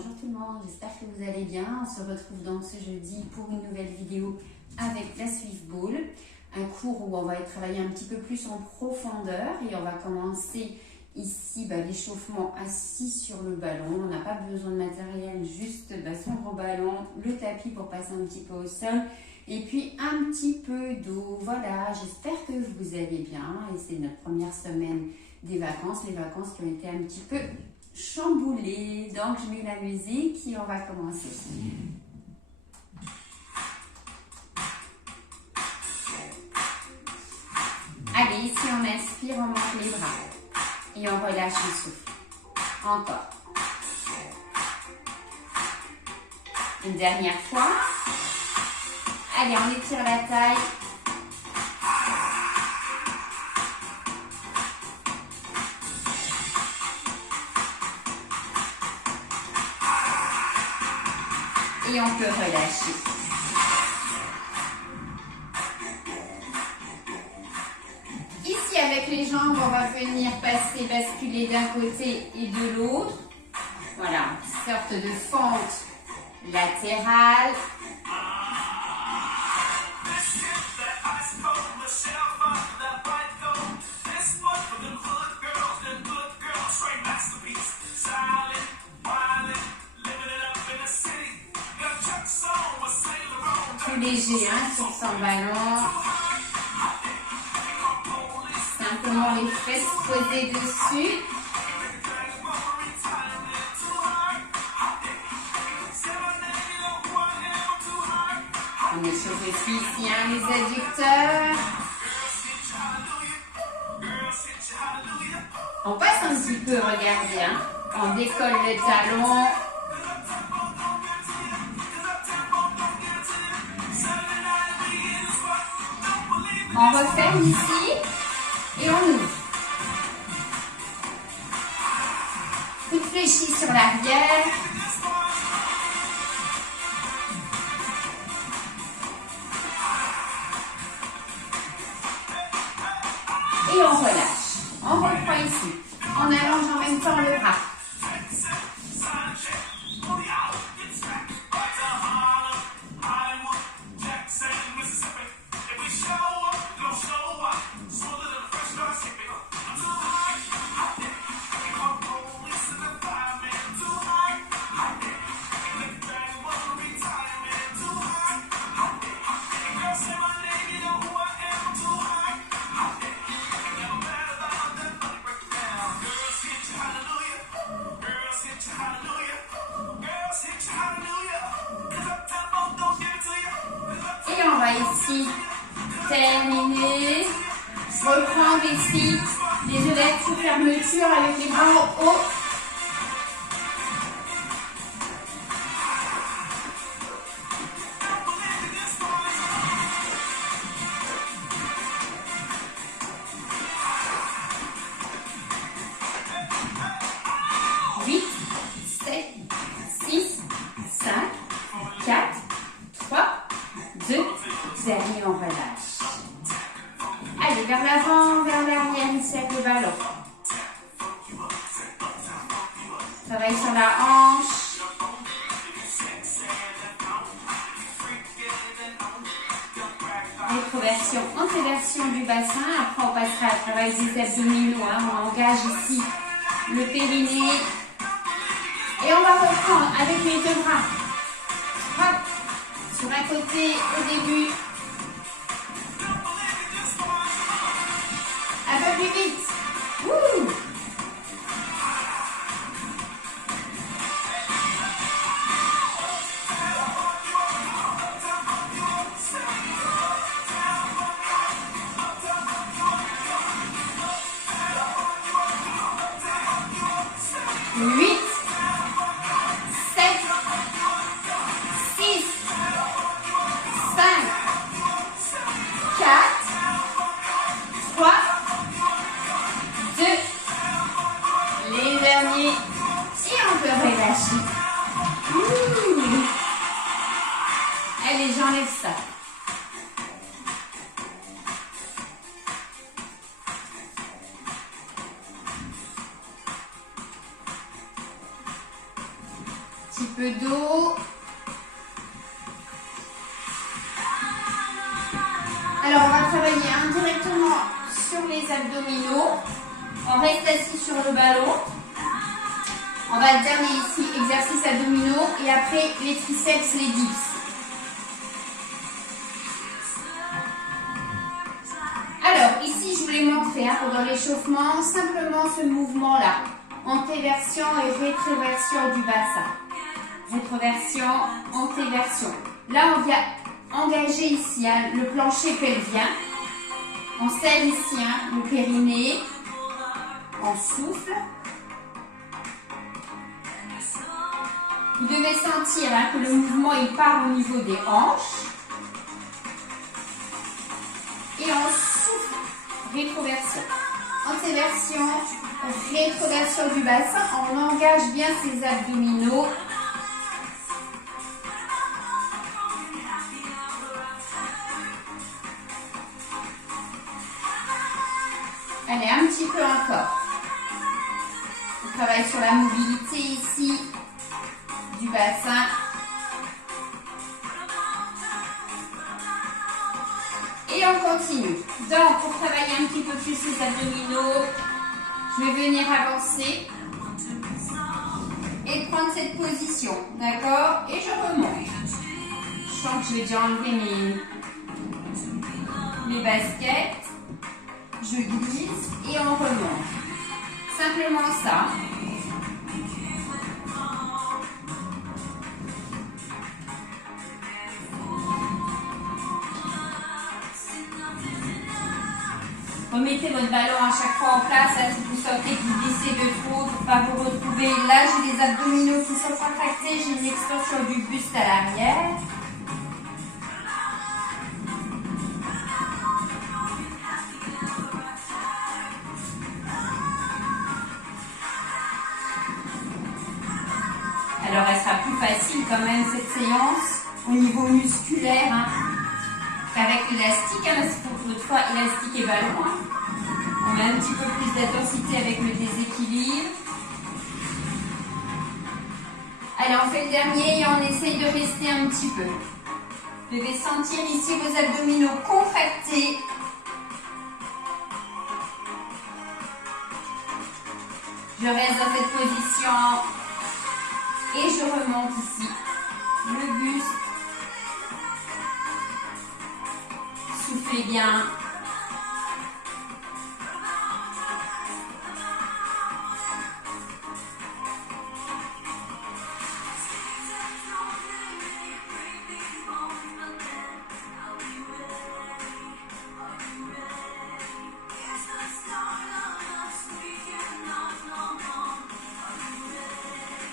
bonjour tout le monde, j'espère que vous allez bien. On se retrouve donc ce jeudi pour une nouvelle vidéo avec la Swift Ball, un cours où on va travailler un petit peu plus en profondeur et on va commencer ici l'échauffement assis sur le ballon. On n'a pas besoin de matériel, juste son gros ballon, le tapis pour passer un petit peu au sol et puis un petit peu d'eau. Voilà, j'espère que vous allez bien et c'est notre première semaine des vacances, les vacances qui ont été un petit peu chamboulées. Donc je mets la musique et on va commencer. Allez, ici on inspire, on monte les bras et on relâche le souffle. Encore. Une dernière fois. Allez, on étire la taille. Et on peut relâcher. Ici, avec les jambes, on va venir basculer d'un côté et de l'autre. Voilà, une sorte de fente latérale. Tout léger sur son ballon. Simplement les fesses posées dessus. On échauffe aussi ici les adducteurs. On passe un petit peu, regardez. On décolle le talon. On referme ici et on ouvre. Coup de fléchi sur l'arrière. Et on relâche. On reprend ici. On allonge en même temps le bras. Et on va ici terminer. Reprendre ici les œillets sous fermeture avec les bras en haut. Dernier, on relâche. Allez, vers l'avant, vers l'arrière, ici avec le ballon. Travaille sur la hanche. Rétroversion, antéversion du bassin. Après, on passera à travail des abdominaux. On engage ici le périnée. Et on va reprendre avec les deux bras. Hop. Sur un côté au début. Un peu plus vite. Wouh! Huit. 2, les derniers, et on peut relâcher. Allez, j'enlève ça. petit peu d'eau. Alors, on va travailler indirectement sur les abdominaux. On reste assis sur le ballon. On va alterner ici exercices abdominaux et après les triceps, les dips. Alors, ici, je voulais montrer pendant l'échauffement simplement ce mouvement-là. Antéversion et rétroversion du bassin. Rétroversion, antéversion. Là, on vient engager ici le plancher pelvien. On serre ici le périnée. On souffle. Vous devez sentir que le mouvement il part au niveau des hanches. Et on souffle. Rétroversion. Antéversion, rétroversion du bassin. On engage bien ses abdominaux. Allez, un petit peu encore. On travaille sur la mobilité ici du bassin. Et on continue. Donc, pour travailler un petit peu plus les abdominaux, je vais venir avancer et prendre cette position. D'accord? Et je remonte. Je sens que je vais déjà enlever mes baskets. Je glisse et on remonte. Simplement ça. Remettez votre ballon à chaque fois en place. Là, si vous sentez que vous glissez de trop pour ne pas vous retrouver. Là, j'ai les abdominaux qui sont contractés. J'ai une extension du buste à l'arrière. Alors, elle sera plus facile quand même cette séance au niveau musculaire qu'avec l'élastique. Parce qu'il faut l'autre fois élastique et ballon. On met un petit peu plus d'intensité avec le déséquilibre. Allez, on fait le dernier et on essaye de rester un petit peu. Vous devez sentir ici vos abdominaux contractés. Je reste dans cette position. Et je remonte ici, le buste, soufflez bien.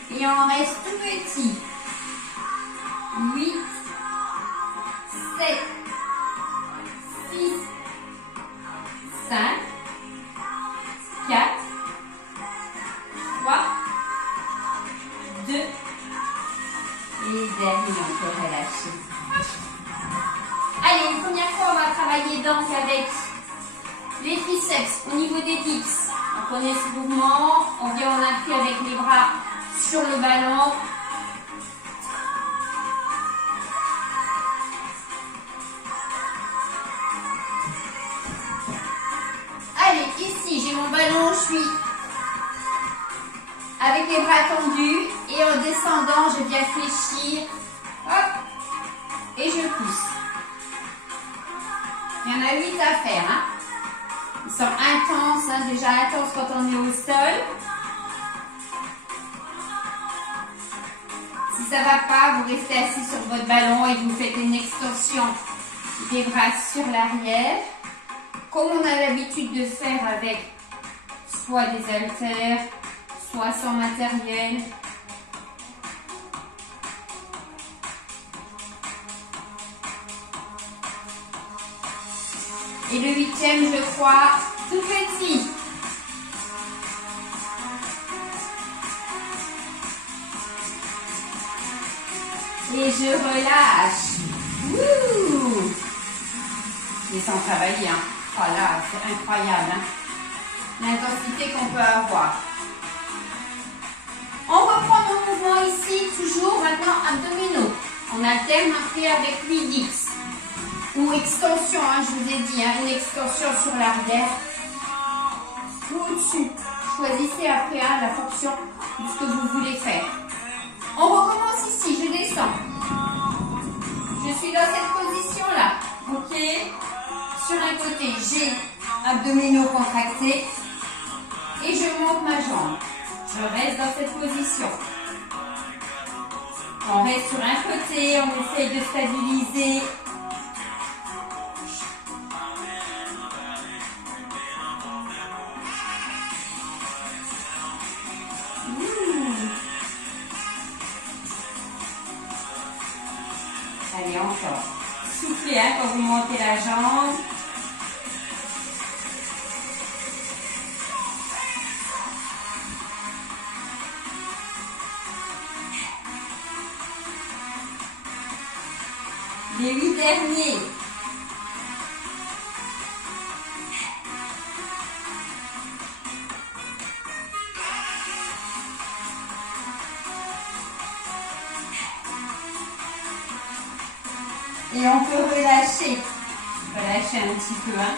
Et on reste tout petit. 8, 7, 6, 5, 4, 3, 2, et dernier, on peut relâcher. Allez, une première fois, on va travailler donc avec les triceps au niveau des dips. Donc on est ce mouvement, on vient en appui avec les bras sur le ballon. Allez, ici, j'ai mon ballon, je suis avec les bras tendus et en descendant, je viens fléchir. Hop, et je pousse. Il y en a 8 à faire. Ils sont intenses, déjà intenses quand on est au sol. Si ça ne va pas, vous restez assis sur votre ballon et vous faites une extension des bras sur l'arrière. Comme on a l'habitude de faire avec soit des haltères, soit sans matériel. Et le 8e, je crois, tout petit. Et je relâche. Wouh! Je sens travailler. Oh là, c'est incroyable. L'intensité qu'on peut avoir. On reprend mon mouvement ici, toujours maintenant abdominaux. On alterne après avec 8 dips. Ou extension, hein, je vous ai dit, hein, une extension sur l'arrière. Ou au-dessus. Choisissez après hein, la fonction de ce que vous voulez faire. On recommence ici, je descends. Je suis dans cette position-là. Ok. Sur un côté, j'ai abdominaux contractés. Et je monte ma jambe. Je reste dans cette position. On reste sur un côté, on essaye de stabiliser. Allez, encore. Soufflez hein, quand vous montez la jambe. Les 8 derniers. Et on peut relâcher. Relâcher un petit peu. Hein.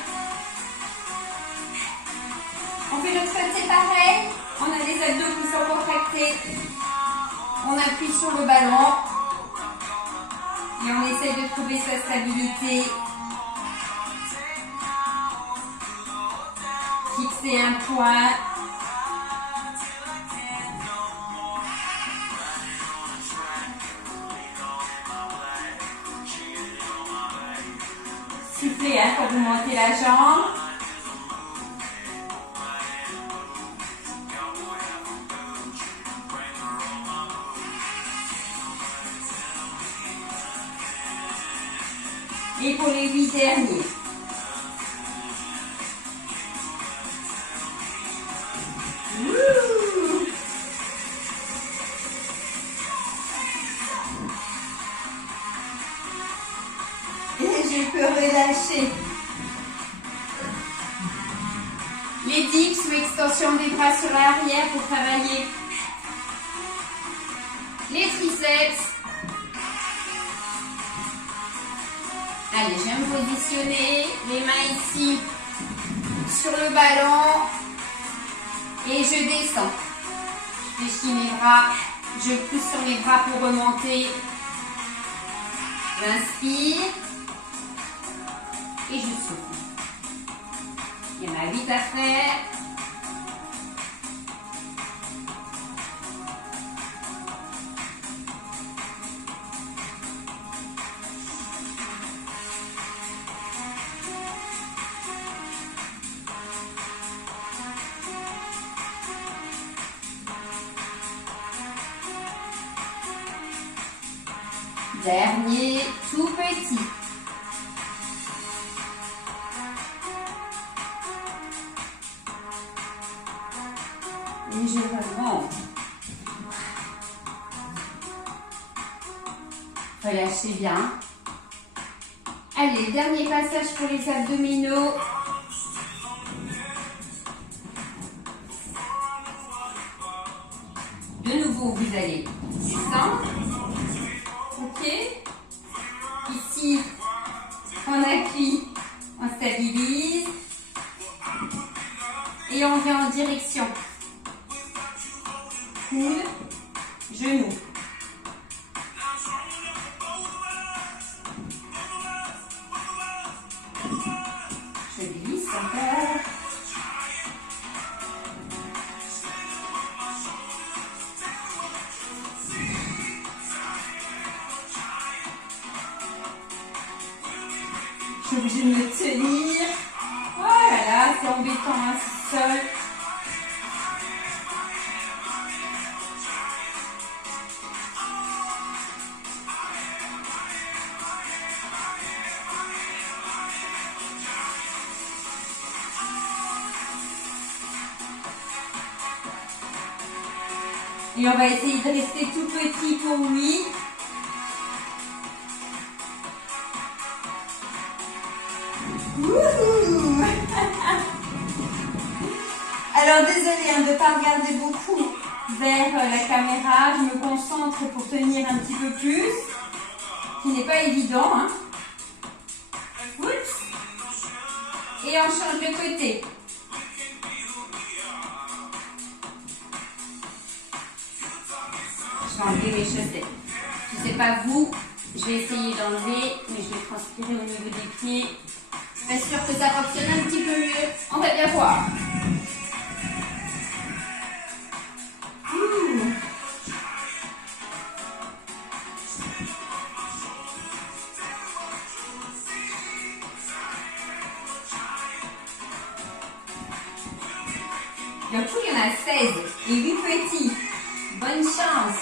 On fait l'autre côté pareil. On a les abdos qui sont contractés. On appuie sur le ballon. Et on essaye de trouver sa stabilité. Fixer un point. Soufflez hein, quand vous montez la jambe. Et pour les 8 derniers. Wouh! Et je peux relâcher. Les dips ou extension des bras sur l'arrière pour travailler les triceps. Allez, je viens me positionner, les mains ici sur le ballon et je descends. Je fléchis mes bras, je pousse sur mes bras pour remonter. J'inspire et je souffle. Il y en a 8 à faire. Dernier, tout petit. Et je remonte. Relâchez bien. Allez, dernier passage pour les abdominaux. De nouveau, vous allez descendre. Ok. Ici, on appuie, on stabilise. Et on vient en direction. Coude, genou. Je glisse encore. Je suis obligée de me tenir. Voilà, c'est embêtant, hein, seul. Et on va essayer de rester tout petit pour lui. Alors désolée de ne pas regarder beaucoup vers la caméra, je me concentre pour tenir un petit peu plus, ce qui n'est pas évident. Hein. Oups. Et on change de côté. Je vais enlever mes chaussettes. Je ne sais pas vous, je vais essayer d'enlever, mais je vais transpirer au niveau des pieds. Je suis pas sûre que ça fonctionne un petit peu mieux. On va bien voir. Du coup, il y en a 16 et 8 petits. Bonne chance.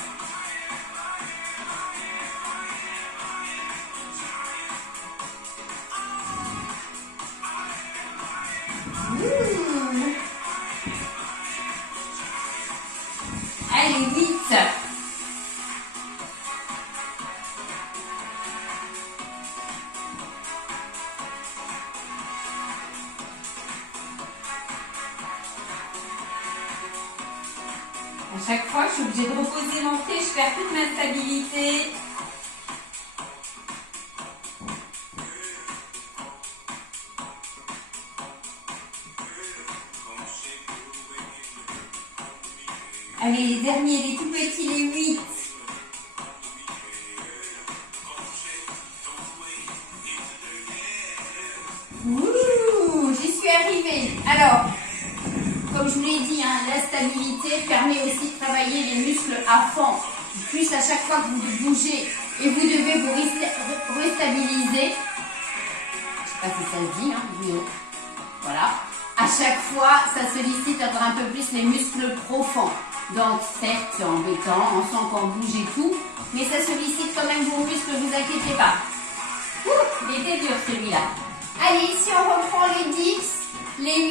Allez, 8. À chaque fois, je suis obligée de reposer mon pied, je perds toute ma stabilité. Allez, les derniers, les tout petits, les 8. Ouh, j'y suis arrivée. Alors, comme je vous l'ai dit, hein, la stabilité permet aussi de travailler les muscles à fond. Plus à chaque fois que vous bougez et vous devez vous restabiliser. Je ne sais pas si ça se dit, hein, oui. Voilà. À chaque fois, ça sollicite encore un peu plus les muscles profonds. Donc, certes, c'est embêtant, on sent qu'on bouge et tout, mais ça sollicite quand même vos muscles, ne vous inquiétez pas. Ouh, il était dur celui-là. Allez, si on reprend les dips, les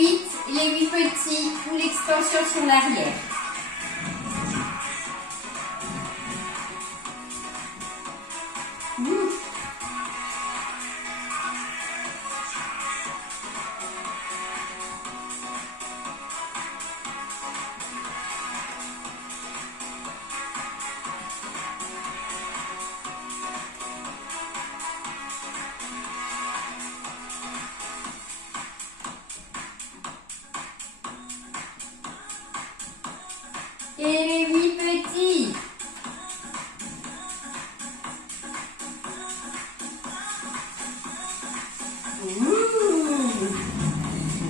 8 petits ou l'extension sur l'arrière. Et les 8 petits.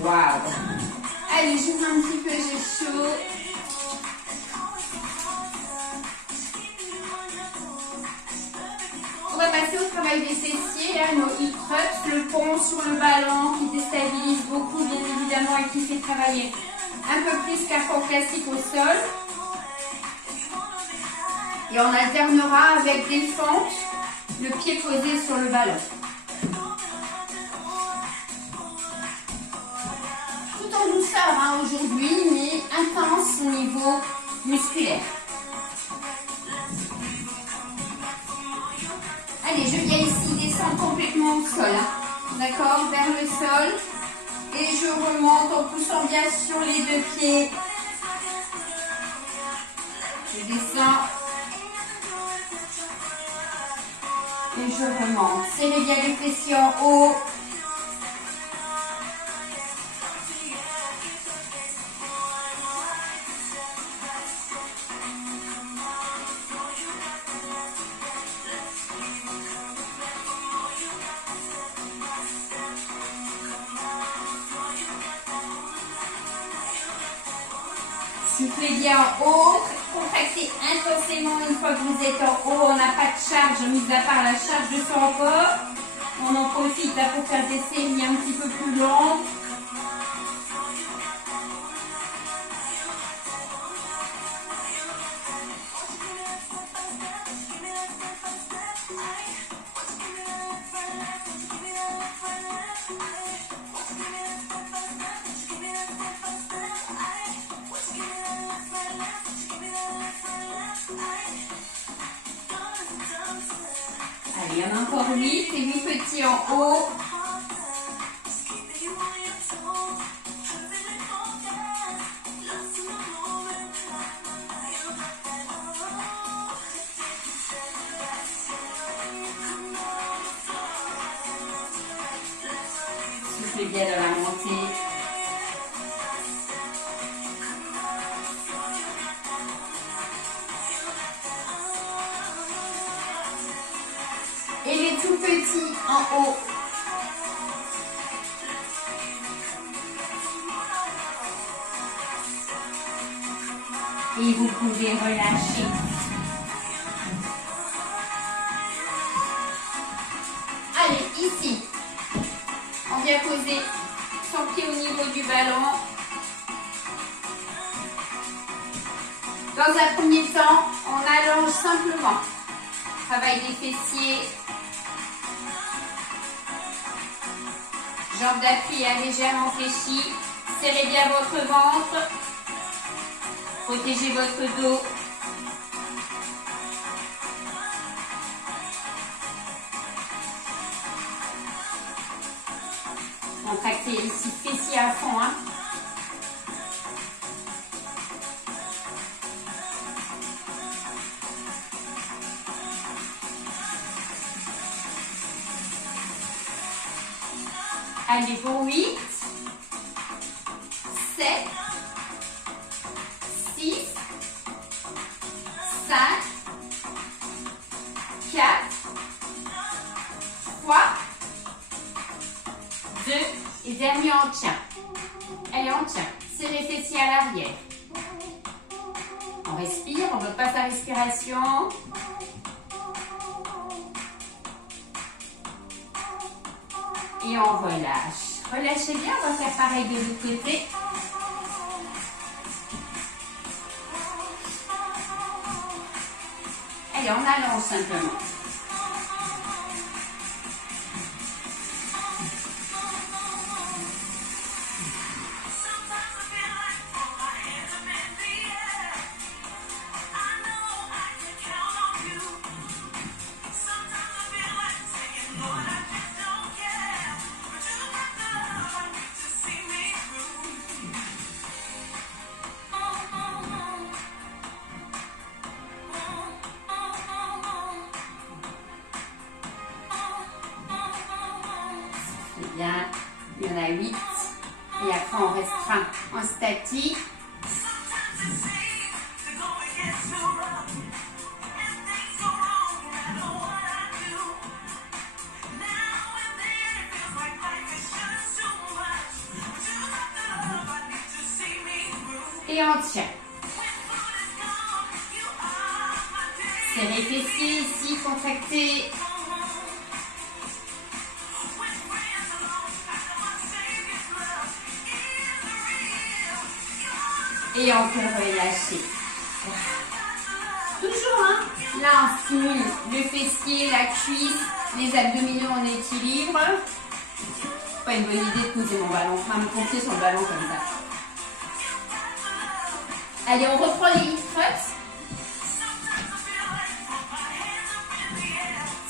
Waouh. Allez, j'ouvre un petit peu, j'ai chaud. On va passer au travail des fessiers, hein, nos hip thrusts, le pont sur le ballon qui déstabilise beaucoup bien évidemment et qui fait travailler un peu plus qu'un pont classique au sol. Et on alternera avec des fentes, le pied posé sur le ballon. Tout en douceur hein, aujourd'hui, mais intense au niveau musculaire. Allez, je viens ici descendre complètement au sol. Hein. D'accord, vers le sol. Et je remonte en poussant bien sur les deux pieds. Je descends. Et je remonte. Serrez bien les fessiers en haut. Soufflez bien en haut, contractez intensément une fois que vous êtes en haut. On n'a pas de charge, mis à part la charge de son corps. On en profite là pour faire des séries un petit peu plus longues. Il y en a encore 8 et 8 petits en haut. soufflez bien dans la montée. Et les tout petits en haut. Et vous pouvez relâcher. Allez, ici, on vient poser son pied au niveau du ballon. Dans un premier temps, on allonge simplement. Travail des fessiers. Jambes d'appui légèrement fléchies. Serrez bien votre ventre. Protégez votre dos. Contractez ici fessiers à fond. Hein. Allez, pour 8, 7, 6, 5, 4, 3, 2, et dernier on tient. Allez, on tient. Serrez les fessiers à l'arrière. On respire, on bloque pas sa respiration. Et on relâche. Relâchez bien, on va faire pareil de l'autre côté. Allez, on allonge simplement. Bien, il y en a 8. Et après, on restera en statique. Et on tient. Serrez les fessiers ici, contractez. Et on peut relâcher. Toujours, hein. Là, on stimule le fessier, la cuisse, les abdominaux en équilibre. Pas une bonne idée de poser mon ballon. On va me compter sur le ballon comme ça. Allez, on reprend les hip thrusts.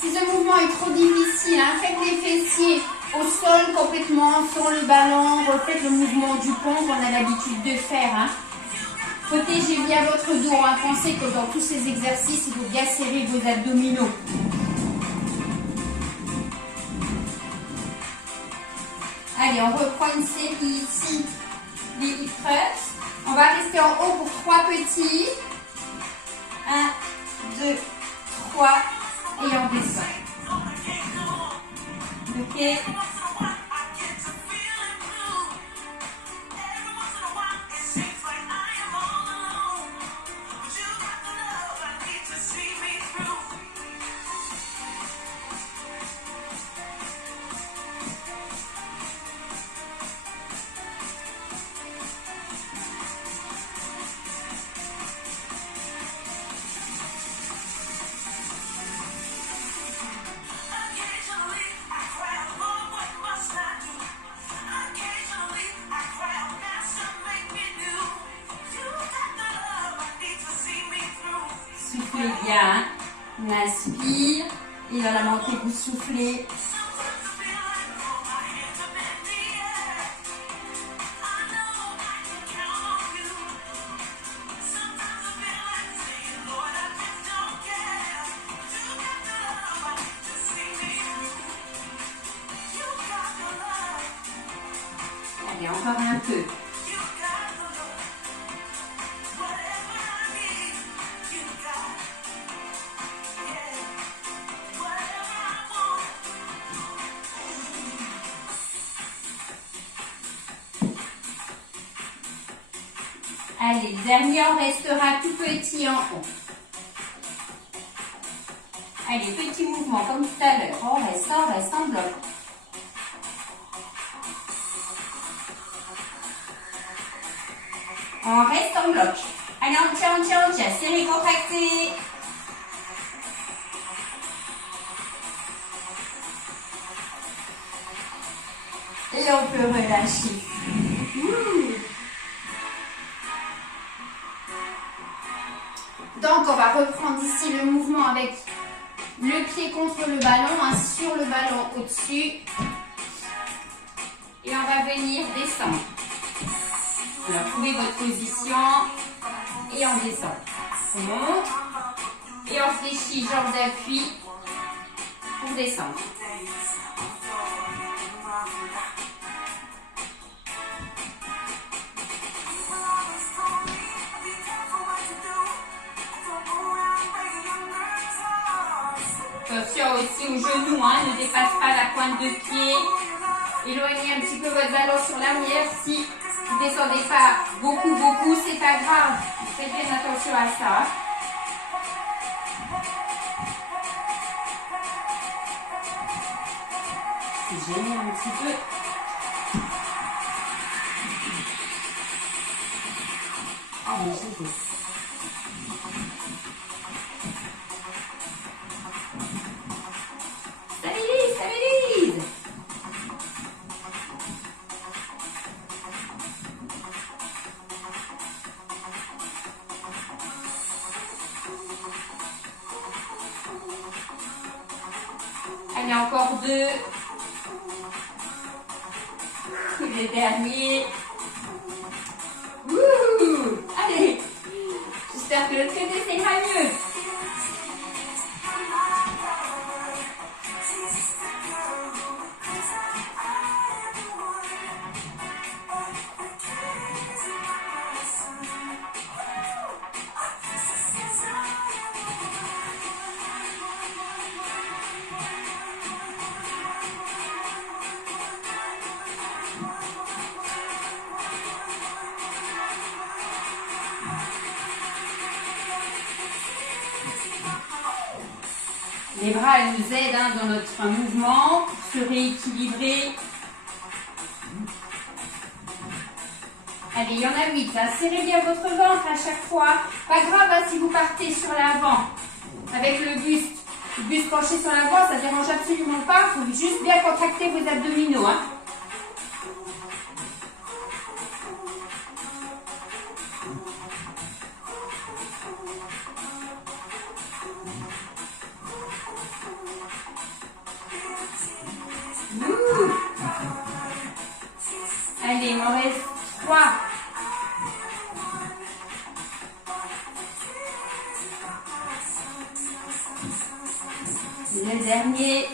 Si ce mouvement est trop difficile, hein, faites les fessiers au sol complètement sur le ballon. Refaites le mouvement du pont qu'on a l'habitude de faire. Hein. Protégez bien votre dos. Hein. Pensez que dans tous ces exercices, il faut bien serrer vos abdominaux. Allez, on reprend une série ici, les hip thrusts. On va rester en haut pour 3 petits. 1, 2, 3 et on descend. Ok. Soufflez bien, on inspire et dans la montée vous soufflez. Allez, encore un peu. Allez, le dernier, on restera tout petit en haut. Allez, petit mouvement comme tout à l'heure. On reste en bloc. On reste en bloc. Allez, on tient. Serré, contracté. Et on peut relâcher. Donc, on va reprendre ici le mouvement avec le pied contre le ballon, hein, sur le ballon au-dessus. Et on va venir descendre. Alors, trouvez votre position et on descend. On monte et on fléchit, jambe d'appui pour descendre. Attention aussi aux genoux, hein, ne dépasse pas la pointe de pied. Éloignez un petit peu votre ballon sur l'arrière. Si vous ne descendez pas beaucoup, c'est pas grave. Faites bien attention à ça. C'est gêné un petit peu. Allez, je vais. Stabilise. Allez, encore 2. Et le dernier. Wouhou! Allez, j'espère que l'autre côté c'est mieux. Les bras elles nous aident hein, dans notre mouvement pour se rééquilibrer. Allez, il y en a 8. Hein. Serrez bien votre ventre à chaque fois. Pas grave hein, si vous partez sur l'avant avec le buste. Le buste penché sur l'avant, ça ne dérange absolument pas. Il faut juste bien contracter vos abdominaux. Hein. Allez, il m'en reste 3. Le dernier.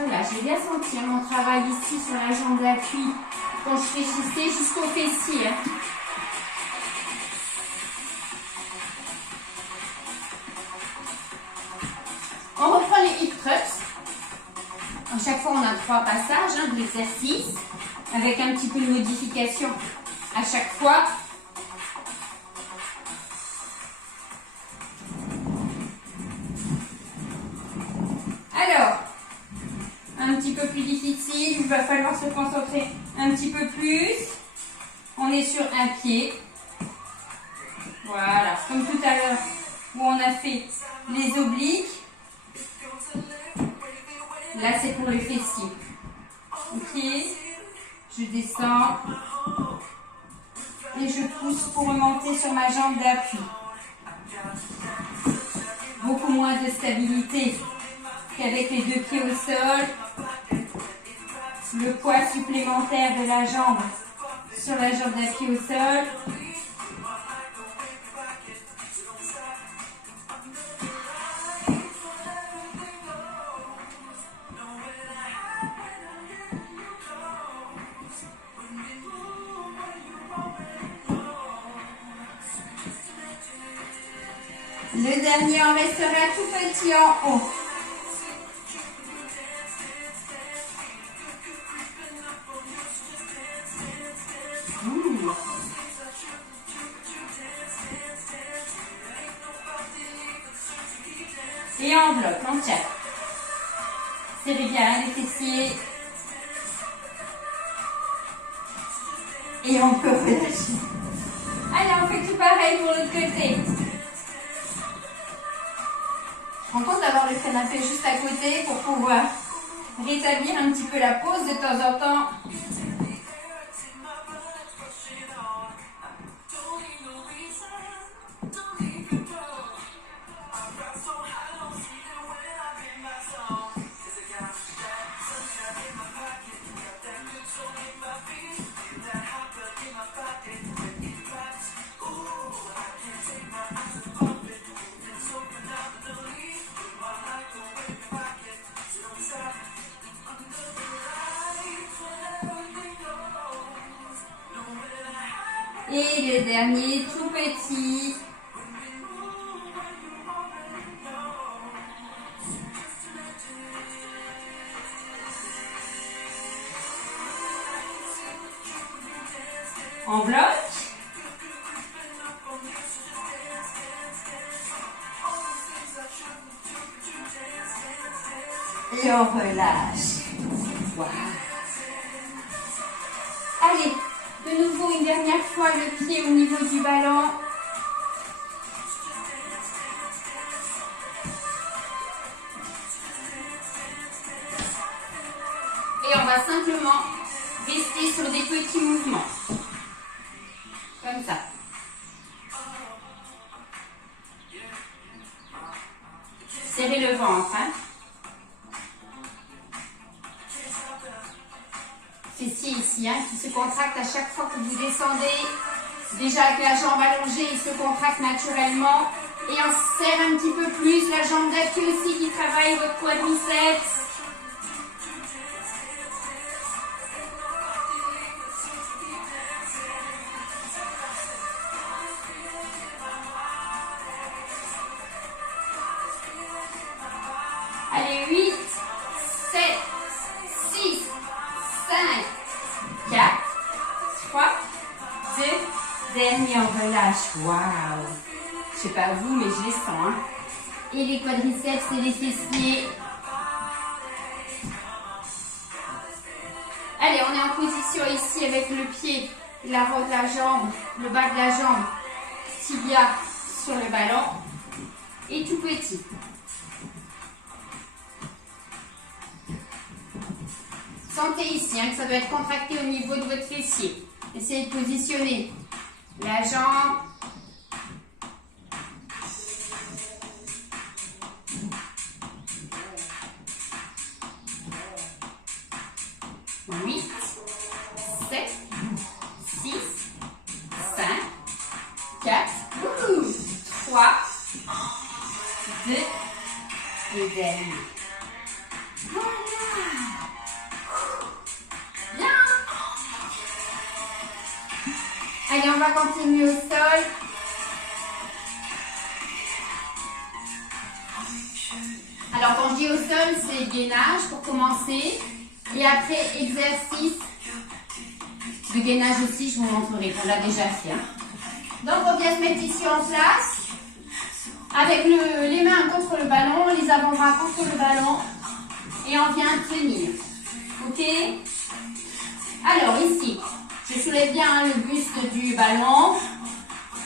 Voilà, j'ai bien senti mon travail ici sur la jambe d'appui quand je fléchissais jusqu'au fessier. On reprend les hip thrusts. À chaque fois, on a 3 passages hein, de l'exercice avec un petit peu de modification à chaque fois. Alors, un petit peu plus difficile, il va falloir se concentrer un petit peu plus. On est sur un pied. Voilà, comme tout à l'heure où on a fait les obliques. Là, c'est pour le fessier. Ok, je descends et je pousse pour remonter sur ma jambe d'appui. Beaucoup moins de stabilité qu'avec les 2 pieds au sol. Le poids supplémentaire de la jambe sur la jambe d'appui au sol. Le dernier, on restera tout petit en haut. Et en bloc, on tient. Serrez bien les fessiers. Et on peut relâcher. Allez, on fait tout pareil pour l'autre côté. Je me rends compte d'avoir le canapé juste à côté pour pouvoir rétablir un petit peu la pause de temps en temps. Et le dernier, tout petit. En bloc. Et on relâche. Wow. Allez. De nouveau, une dernière fois, le pied au niveau du ballon. Et on va simplement rester sur des petits mouvements. Comme ça. Serrez le ventre. Hein. Fessiers ici, hein, qui se contracte à chaque fois que vous descendez. Déjà avec la jambe allongée, il se contracte naturellement. Et on serre un petit peu plus la jambe d'appui aussi qui travaille votre quadriceps. Allez, 8, 7, 6, 5, 4, 3, 2, dernier, on relâche. Waouh! Je sais pas vous, mais je les sens. Hein. Et les quadriceps et les fessiers. Allez, on est en position ici avec le pied, l'avant de la jambe, le bas de la jambe, tibia sur le ballon. Et tout petit. Sentez ici hein, que ça doit être contracté au niveau de votre fessier. Essayez de positionner la jambe. Huit, 7, 6, 5, 4, 3, 2, et dernier. Voilà. Bien. Allez, on va continuer au sol. Alors, quand je dis au sol, c'est gainage pour commencer. Et après, exercice de gainage aussi, je vous montrerai qu'on l'a déjà fait. Hein. Donc, on vient se mettre ici en place. Avec les mains contre le ballon, les avant-bras contre le ballon. Et on vient tenir. Ok? Alors, ici, je soulève bien le buste du ballon.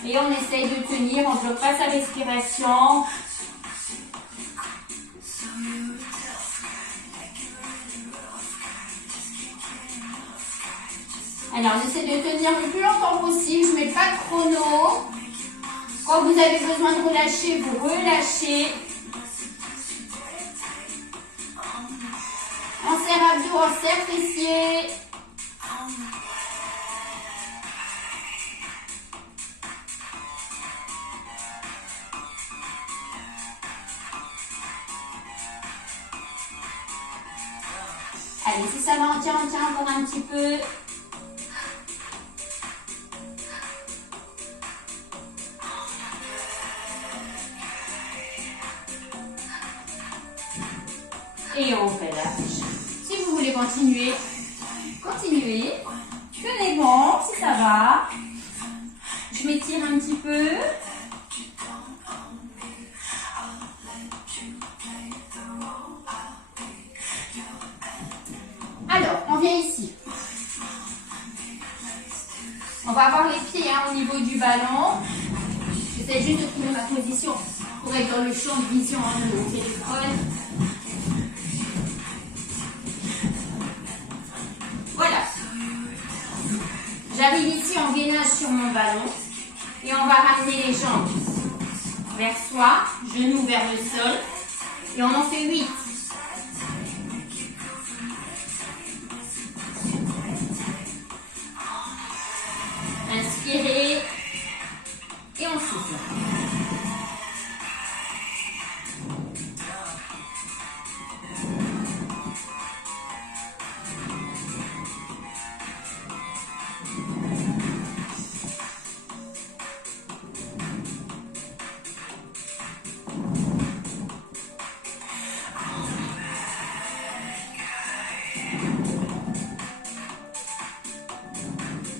Et on essaye de tenir, on ne bloque pas sa respiration. Alors, on essaie de tenir le plus longtemps possible. Je ne mets pas de chrono. Quand vous avez besoin de relâcher, vous relâchez. On serre abdos, on serre fessiers. Allez, si ça va, on tient encore un petit peu. continuez. Continuez. Tenez bon, si ça va. Je m'étire un petit peu. Alors, on vient ici. On va avoir les pieds au niveau du ballon. J'essaie juste de trouver ma position pour être dans le champ de vision de mon téléphone. Voilà. J'arrive ici en gainage sur mon ballon et on va ramener les jambes vers soi, genoux vers le sol et on en fait 8. Inspirez et on souffle.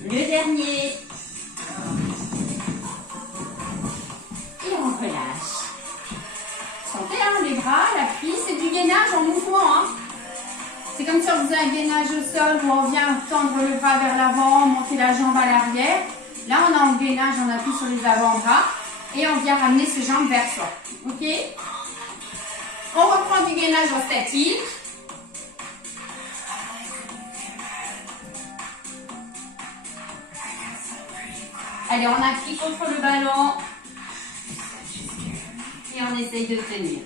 Le dernier. Et on relâche. Sentez les bras, l'appui, c'est du gainage en mouvement. C'est comme si on faisait un gainage au sol où on vient tendre le bras vers l'avant, monter la jambe à l'arrière. Là, on a un gainage, on appuie sur les avant-bras et on vient ramener ses jambes vers soi. Ok? On reprend du gainage en statique. Allez, on appuie contre le ballon et on essaye de tenir.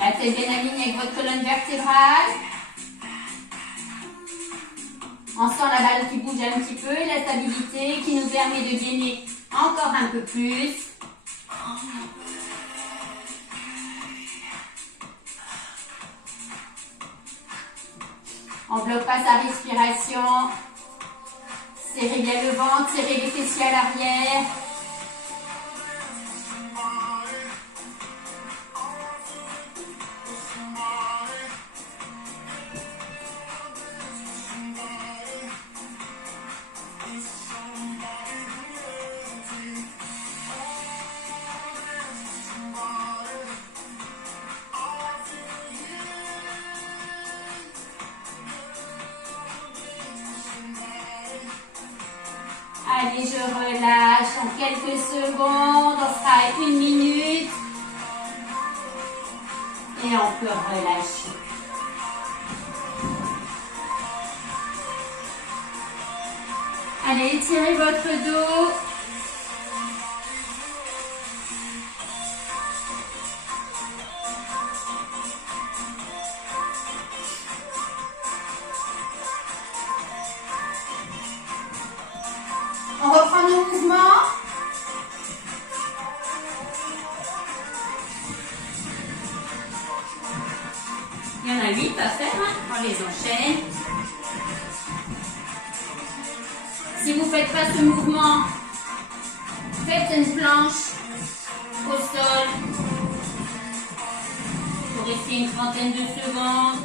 La tête bien alignée avec votre colonne vertébrale. On sent la balle qui bouge un petit peu, la stabilité qui nous permet de gainer encore un peu plus. On ne bloque pas sa respiration. Serrez bien le ventre, serrez les fessiers à l'arrière. Allez, je relâche en quelques secondes, on fera 1 minute et on peut relâcher. Allez, étirez votre dos. On reprend nos mouvements. Il y en a 8 à faire, on les enchaîne. Si vous ne faites pas ce mouvement, faites une planche au sol pour rester une trentaine de secondes.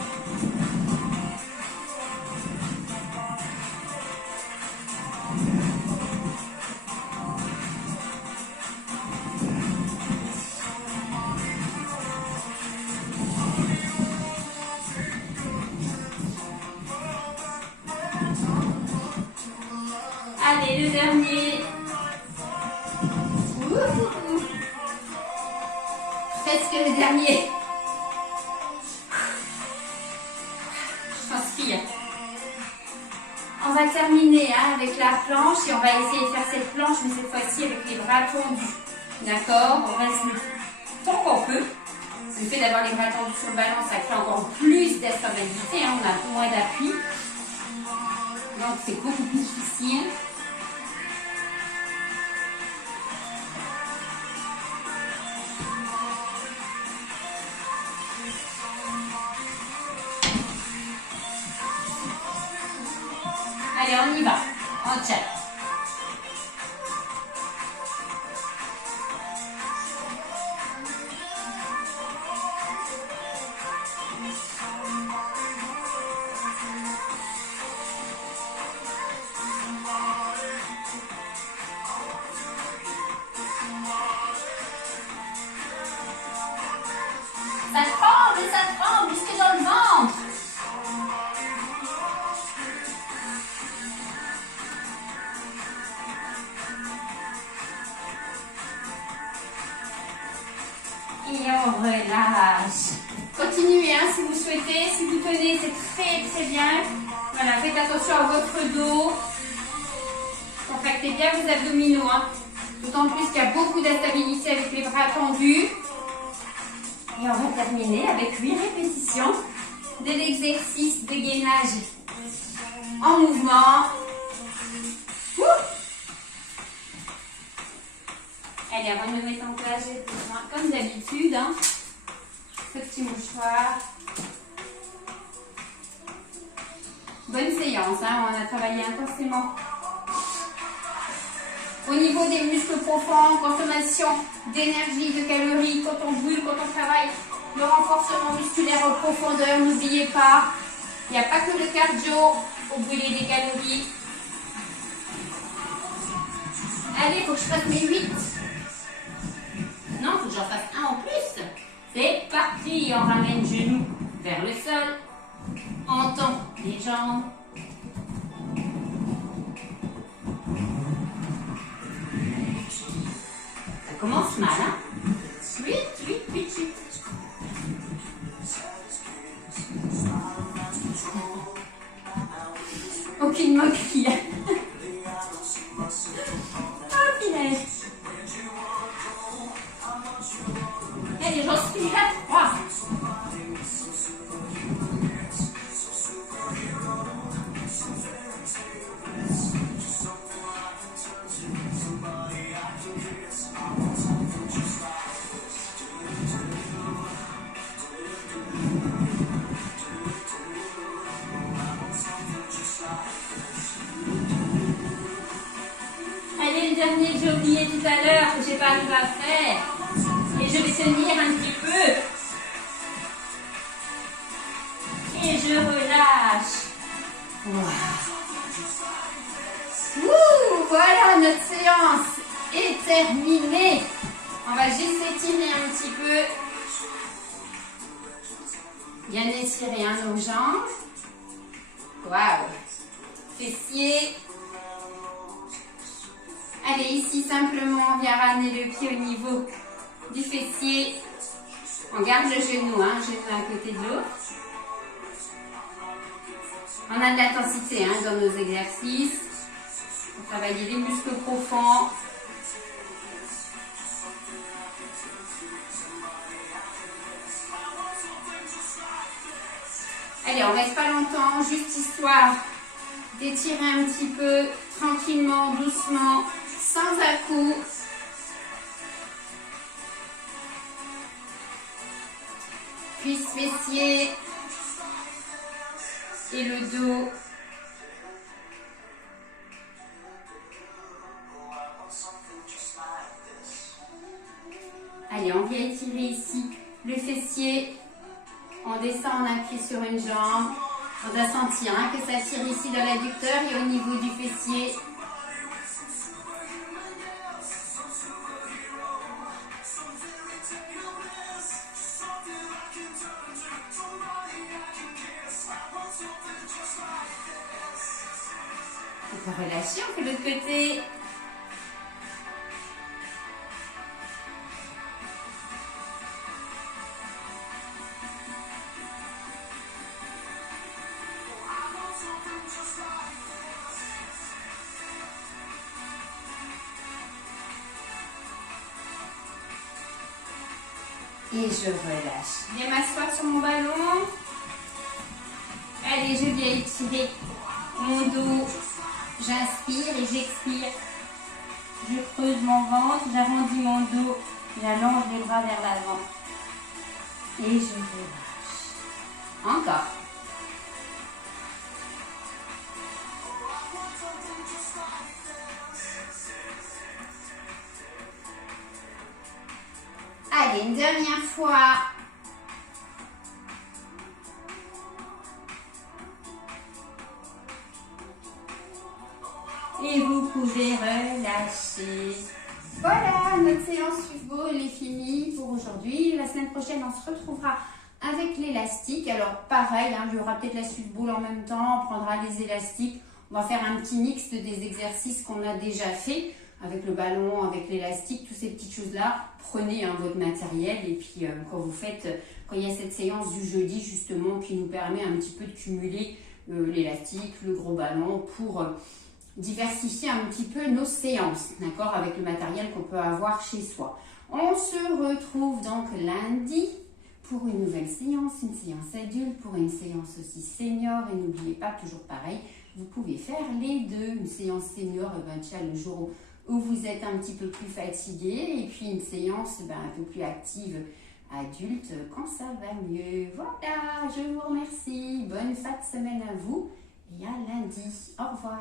Allez, le dernier. Presque le dernier. Je transpire. On va terminer avec la planche et on va essayer de faire cette planche, mais cette fois-ci avec les bras tendus. D'accord? On reste le temps qu'on peut. Le fait d'avoir les bras tendus sur le ballon, ça crée encore plus d'estabilité. On a moins d'appui. Donc c'est beaucoup plus difficile. Allez, on y va. On tient. souhaitez. Si vous tenez, c'est très très bien. Voilà, faites attention à votre dos. Contractez bien vos abdominaux. Hein. D'autant plus qu'il y a beaucoup d'instabilité avec les bras tendus. Et on va terminer avec 8 répétitions de l'exercice de gainage en mouvement. Ouh. Allez, avant de me mettre en place, j'ai besoin, comme d'habitude, hein, ce petit mouchoir. Bonne séance, hein, on a travaillé intensément. Au niveau des muscles profonds, consommation d'énergie, de calories, quand on brûle, quand on travaille, le renforcement musculaire en profondeur, n'oubliez pas, il n'y a pas que le cardio pour brûler des calories. Allez, il faut que je fasse mes 8. Non, il faut que j'en fasse un en plus. C'est parti, on ramène genoux vers le sol, on tend les jambes. Ça commence mal, hein? 8, 8, 8, 8. Aucune moquerie. Oh, punaise. Allez, j'en suis à 3. Allez, le dernier que j'ai oublié tout à l'heure, que j'ai pas arrivé à faire. Et je vais tenir un petit peu. Et je relâche. Ouh, voilà, notre séance est terminée. On va juste étirer un petit peu. Bien étirer hein, nos jambes. Waouh. Fessiers. Allez, ici, simplement, on vient ramener le pied au niveau du fessier. On garde le genou, hein, genou à côté de l'autre. On a de l'intensité hein, dans nos exercices. On travaille les muscles profonds. Allez, on reste pas longtemps, juste histoire d'étirer un petit peu, tranquillement, doucement, sans à-coups. Cuisse fessier et le dos. Allez, on vient étirer ici le fessier. On descend, on appuie sur une jambe. On doit sentir hein, que ça tire ici dans l'adducteur et au niveau du fessier. On peut relâcher, on fait l'autre côté. Et je relâche. Je vais m'asseoir sur mon ballon. Allez, je viens étirer mon dos. J'inspire et j'expire. Je creuse mon ventre, j'arrondis mon dos, j'allonge les bras vers l'avant. Et je relâche. Encore. Allez, une dernière fois. Et vous pouvez relâcher. Voilà, notre séance Swiftball est finie pour aujourd'hui. La semaine prochaine, on se retrouvera avec l'élastique. Alors, pareil, hein, il y aura peut-être la Swiftball en même temps. On prendra les élastiques. On va faire un petit mix des exercices qu'on a déjà fait avec le ballon, avec l'élastique, toutes ces petites choses-là. Prenez hein, votre matériel et puis quand il y a cette séance du jeudi justement qui nous permet un petit peu de cumuler l'élastique, le gros ballon pour diversifier un petit peu nos séances, d'accord, avec le matériel qu'on peut avoir chez soi. On se retrouve donc lundi pour une nouvelle séance, une séance adulte, pour une séance aussi senior. Et n'oubliez pas, toujours pareil, vous pouvez faire les deux. Une séance senior, le jour où vous êtes un petit peu plus fatigué, et puis une séance un peu plus active adulte quand ça va mieux. Voilà, je vous remercie. Bonne fin de semaine à vous et à lundi. Au revoir.